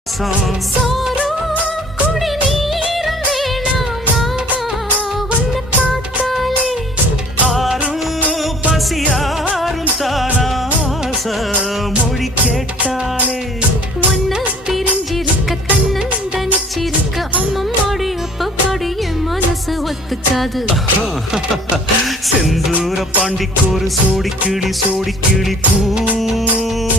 மொழி கேட்டாலே ஒன்ன பிரிஞ்சிருக்க தன்னந்தனிச்சிருக்க அம்மம்மாடி அப்பப்பாடி என் மனசு ஒத்துக்காது. செந்தூர பாண்டிக்கு ஒரு சோடி கிளி கூ